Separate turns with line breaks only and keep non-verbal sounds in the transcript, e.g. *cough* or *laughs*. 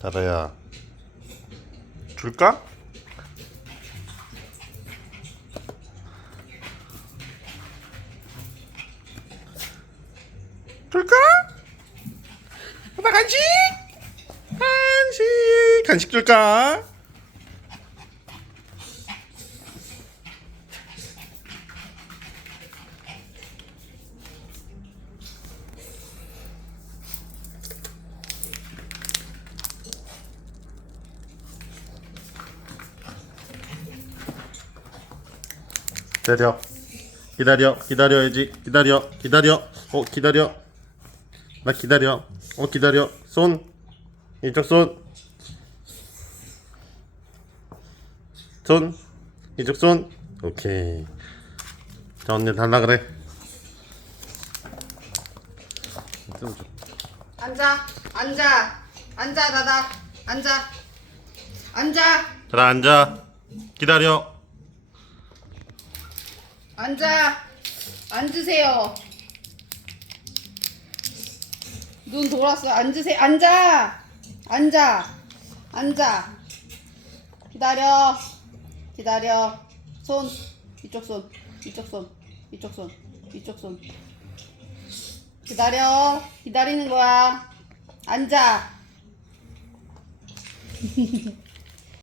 다다야 줄까? 줄까? 아빠 간식 간식 간식 줄까? 기다려. 기다려. 기다려야지. 기다려. 기다려. 어 기다려. 나 기다려. 어 기다려. 손. 이쪽 손. 손. 이쪽 손. 오케이. 자 언니 달라 그래.
앉아, 앉아, 앉아, 다다, 앉아, 앉아,
자 앉아. 기다려
앉아, 앉으세요. 눈 돌았어. 앉으세요. 앉아, 앉아, 앉아. 기다려, 기다려. 손, 이쪽 손, 이쪽 손, 이쪽 손, 이쪽 손. 기다려, 기다리는 거야. 앉아. *laughs*